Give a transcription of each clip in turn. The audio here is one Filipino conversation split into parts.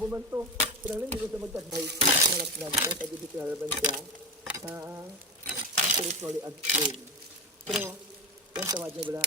Abo man to, kailangan hindi ko siya magkatay. Malaknan ko, sa dibiklara man siya. Na, spiritually untrained. Pero, yan tawad niya wala.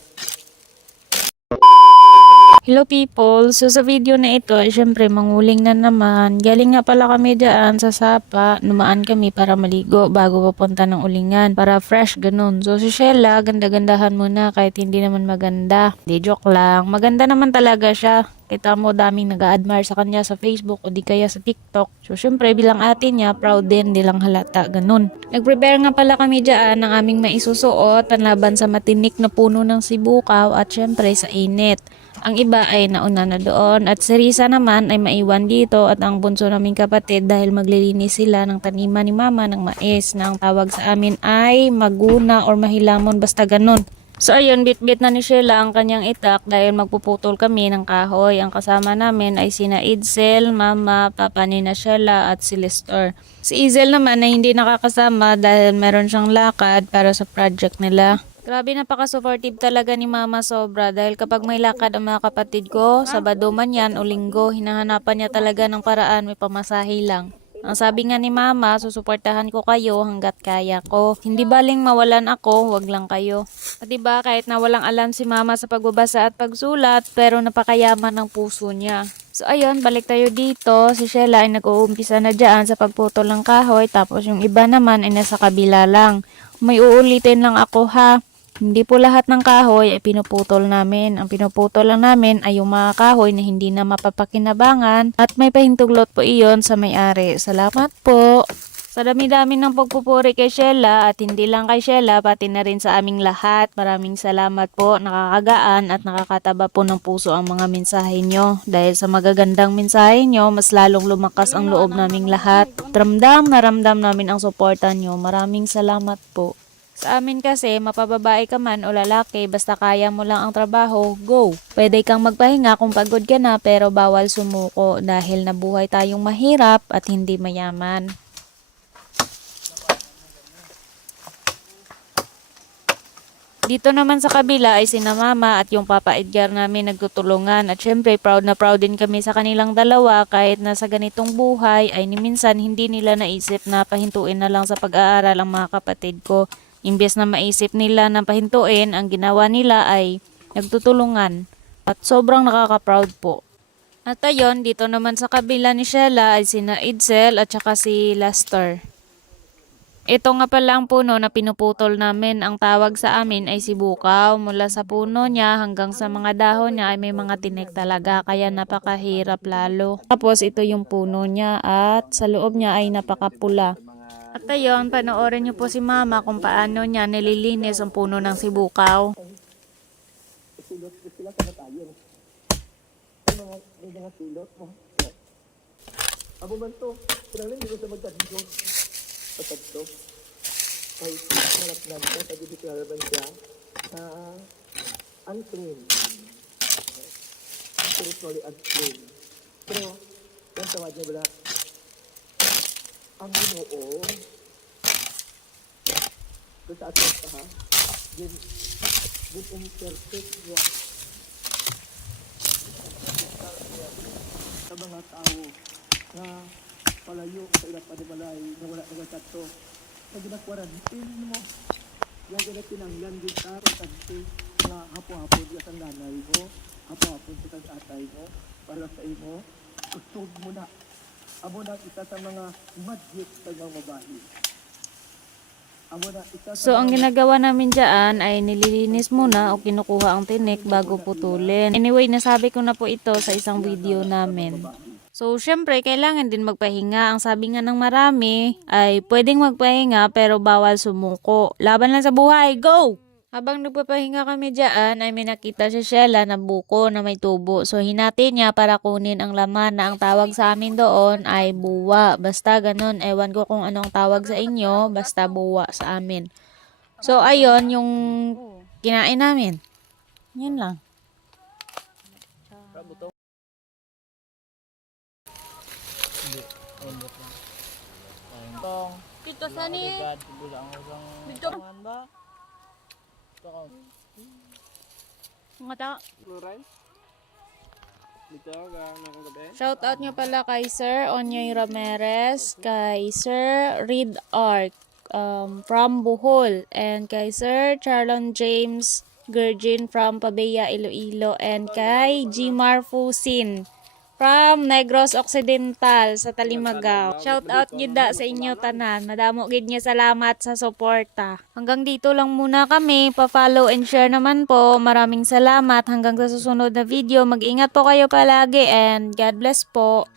Hello people! So sa video na ito, syempre manguling na naman. Galing nga pala kami dyan sa Sapa. Numaan kami para maligo bago papunta ng ulingan. Para fresh ganun. So si Shella, ganda-gandahan muna kahit hindi naman maganda. Di joke lang. Maganda naman talaga siya. Kita mo daming nag-admire sa kanya sa Facebook o di kaya sa TikTok. So syempre bilang ate niya, proud din, di lang halata, ganun. Nag-prepare nga pala kami dyan ng aming maisusuot panlaban sa matinik na puno ng sibukaw at syempre sa init. Ang iba ay nauna na doon at si Risa naman ay maiwan dito at ang bunso naming kapatid dahil maglilinis sila ng taniman ni mama ng mais na ang tawag sa amin ay maguna or mahilamon basta ganun. So ayun, bit-bit na ni Sheila ang kanyang itak dahil magpuputol kami ng kahoy. Ang kasama namin ay sina Idsel, Mama, Papa ni na Sheila at si Lester. Si Izel naman ay hindi nakakasama dahil meron siyang lakad para sa project nila. Grabe napaka-supportive talaga ni Mama sobra dahil kapag may lakad ang mga kapatid ko, Sabado man yan o Linggo, hinahanapan niya talaga ng paraan may pamasahe lang. Ang sabi nga ni Mama, susuportahan ko kayo hanggat kaya ko. Hindi baling mawalan ako, wag lang kayo. At diba, kahit na walang alam si Mama sa pagbabasa at pagsulat, pero napakayaman ng puso niya. So ayun, balik tayo dito. Si Sheila ay nag-uumpisa na dyan sa pagputol ng kahoy, tapos yung iba naman ay nasa kabila lang. May uulitin lang ako ha. Hindi po lahat ng kahoy ay pinuputol namin. Ang pinuputol lang namin ay yung mga kahoy na hindi na mapapakinabangan at may pahintuglot po iyon sa may-ari. Salamat po! Sa dami-dami ng pagpupuri kay Sheila at hindi lang kay Sheila pati na rin sa aming lahat. Maraming salamat po, nakakagaan at nakakataba po ng puso ang mga mensahe nyo. Dahil sa magagandang mensahe nyo, mas lalong lumakas ang loob naming lahat. Ramdam na ramdam namin ang suporta nyo. Maraming salamat po. Sa amin kasi, mapababae ka man o lalaki, basta kaya mo lang ang trabaho, go! Pwede kang magpahinga kung pagod ka na pero bawal sumuko dahil nabuhay tayong mahirap at hindi mayaman. Dito naman sa kabila ay sina mama at yung papa Edgar namin nagtutulungan at syempre proud na proud din kami sa kanilang dalawa kahit na sa ganitong buhay ay ni minsan hindi nila naisip na pahintuin na lang sa pag-aaral ang mga kapatid ko. Imbes na maisip nila na pahintuin, ang ginawa nila ay nagtutulungan at sobrang nakaka-proud po. At ayun, dito naman sa kabila ni Sheila ay sina Idsel at saka si Lester. Ito nga pala ang puno na pinuputol namin. Ang tawag sa amin ay sibukaw. Mula sa puno niya hanggang sa mga dahon niya ay may mga tinik talaga kaya napakahirap lalo. Tapos ito yung puno niya at sa loob niya ay napakapula. At ayun, panoorin niyo po si mama kung paano niya nililinis ang puno ng sibukaw. Silot, sila ka na tayo. May mga, may mga silot mo. Abo man to, kailangan hindi ko ko, sa dibiklara man siya. Na, untrained. Pero, yan tawad niya wala. Ang ginoo, doon sa atin pa ha, din, din imperfect niya sa mga tao na palayo sa ilang panimalay na wala na kanto. Na ginakwarantin mo. Yan gina tinanglan din sa kanto na hapo-hapon di ang nanay mo, hapo-hapon sa atay mo, para sa imo, utog mo na. Amo na isa sa mga isa sa So, ang ginagawa namin dyan ay nililinis muna o kinukuha ang tinik bago putulin. Anyway, nasabi ko na po ito sa isang video namin. So, syempre, kailangan din magpahinga. Ang sabi nga ng marami ay pwedeng magpahinga pero bawal sumuko. Laban lang sa buhay, go! Habang nagpapahinga kami dyan, ay may nakita si Sheila na buko na may tubo. So, hinati niya para kunin ang laman na ang tawag sa amin doon ay buwa. Basta ganun, ewan ko kung anong tawag sa inyo, basta buwa sa amin. So, ayun, yung kinain namin. Yun lang. Dito sa ni. Dito. Mga ta- Dito ga nakong gabi. Shoutout nyo pala kay Sir Onyoy Ramirez, kay Sir Reed Arc um, from Bohol, and kay Sir Charlon James Virgin from Pabaya, Iloilo, and kay Gmar Fusin from Negros Occidental sa Talimagaw. Shoutout gid da sa inyo tanan. Madamo gid niya salamat sa suporta. Hanggang dito lang muna kami. Pa-follow and share naman po. Maraming salamat. Hanggang sa susunod na video. Mag-ingat po kayo palagi and God bless po.